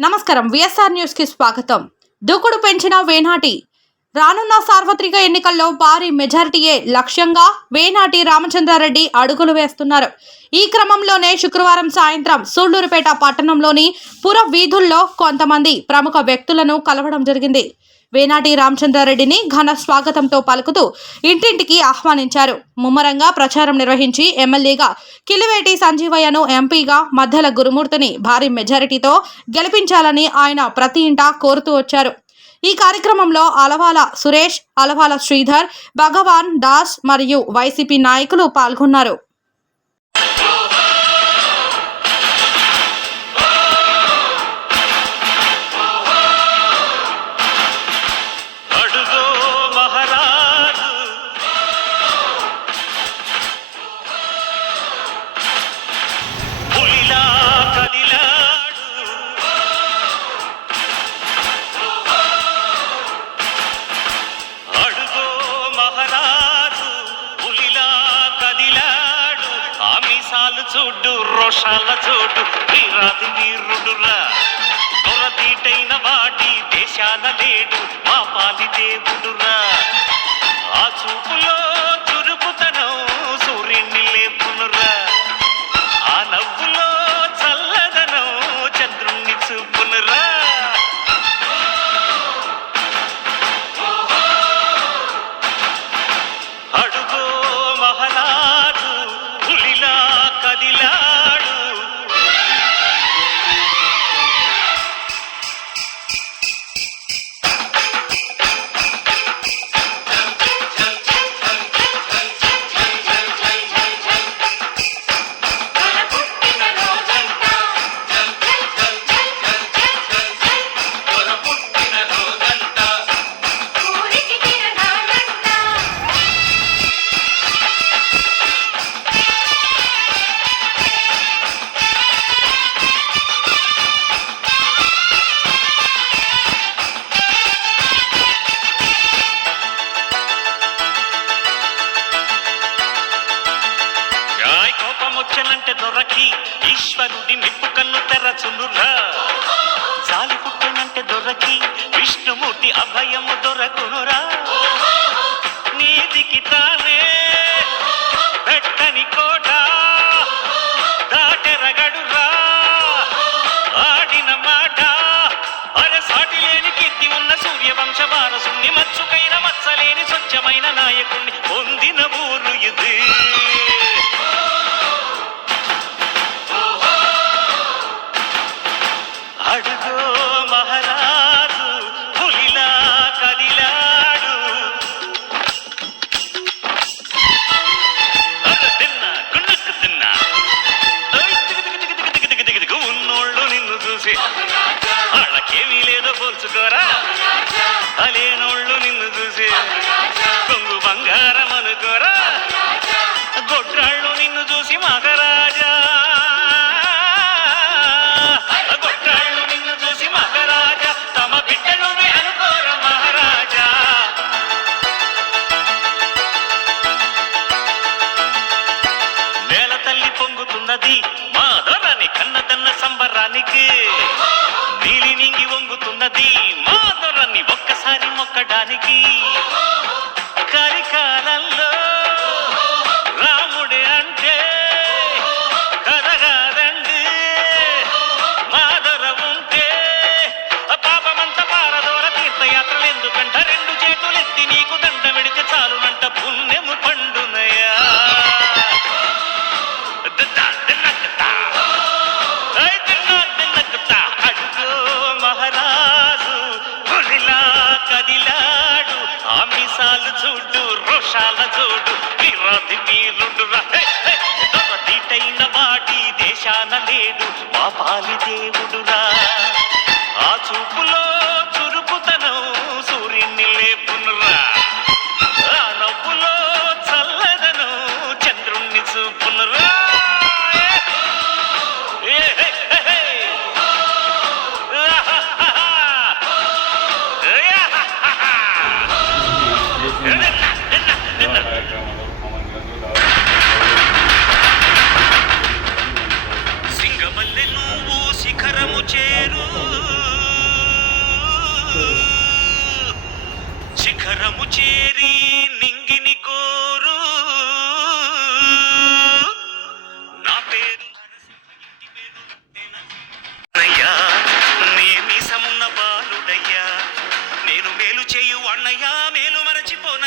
నమస్కారం. విఎస్ఆర్ న్యూస్కి స్వాగతం. దూకుడు పెంచిన వేనాటి. రానున్న సార్వత్రిక ఎన్నికల్లో భారీ మెజారిటీయే లక్ష్యంగా వేనాటి రామచంద్రారెడ్డి అడుగులు వేస్తున్నారు. ఈ క్రమంలోనే శుక్రవారం సాయంత్రం సూళ్ళూరుపేట పట్టణంలోని పుర వీధుల్లో కొంతమంది ప్రముఖ వ్యక్తులను కలవడం జరిగింది. వేనాటి రామచంద్రారెడ్డిని ఘన స్వాగతంతో పలుకుతూ ఇంటింటికి ఆహ్వానించారు. ముమ్మరంగా ప్రచారం నిర్వహించి ఎమ్మెల్యేగా కిలివేటి సంజీవయ్యను ఎంపీగా మధ్యల గురుమూర్తిని భారీ మెజారిటీతో గెలిపించాలని ఆయన ప్రతి ఇంటా కోరుతూ వచ్చారు. ఈ కార్యక్రమంలో అలవాల సురేష్ అలవాల శ్రీధర్ భగవాన్ దాస్ మరియు వైసీపీ నాయకులు పాల్గొన్నారు. చూడు రోషాల చూడు వీరాది వీరుడురా. దొరతీటైన వాడి దేశాన లేడు మా పాలి దేవుడురా ఆ చూపులో దొరకి ఈశ్వరుడి నిప్పు కన్ను తెరచునురా జాలి పుట్టనంటే దొరకి విష్ణుమూర్తి అభయము దొరకునురా. నీదికి తానే పెట్టని కోట దాటెరగడురా. ఆడిన మాట అరసాటి లేని కీర్తి ఉన్న సూర్యవంశ వారసుని మచ్చుకైన మచ్చలేని స్వచ్ఛమైన నాయకుణ్ణి పొందిన ఊరు ఇది. పంచుకోరా అలేనోళ్ళు నిన్ను చూసి కొంగు బంగారం అనుకోరా? గొడ్రాళ్ళు నిన్ను చూసి మహారాజా. గొడ్రాళ్ళు నిన్ను చూసి మహారాజా. తమ బిడ్డను అనుకోరా మహారాజా. నేల తల్లి పొంగుతున్నది కన్నదన్న సంబరానికి నీలి నింగి వంగుతున్నది మా దొరని ఒక్కసారి మొక్కడానికి. ఆమిసాలు చూడు రోషాల చూడు వీరాది వీరుడు దీటైన వాడి దేశాన లేడు. పాపాలి దేవు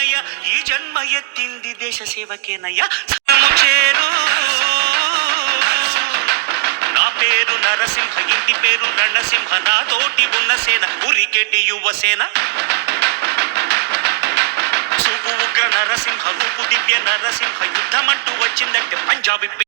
మరచిపోనయ్యా ఈ జన్మ ఎత్తింది దేశ సేవకేనయ్యా. చేరు. నా పేరు నరసింహ ఇంటి పేరు రణసింహ నా తోటి ఉన్న సేన ఉరికెటి యువసేన చూపు ఉగ్ర నరసింహ రూపు దివ్య నరసింహ యుద్ధమంటూ వచ్చిందంటే పంజాబీ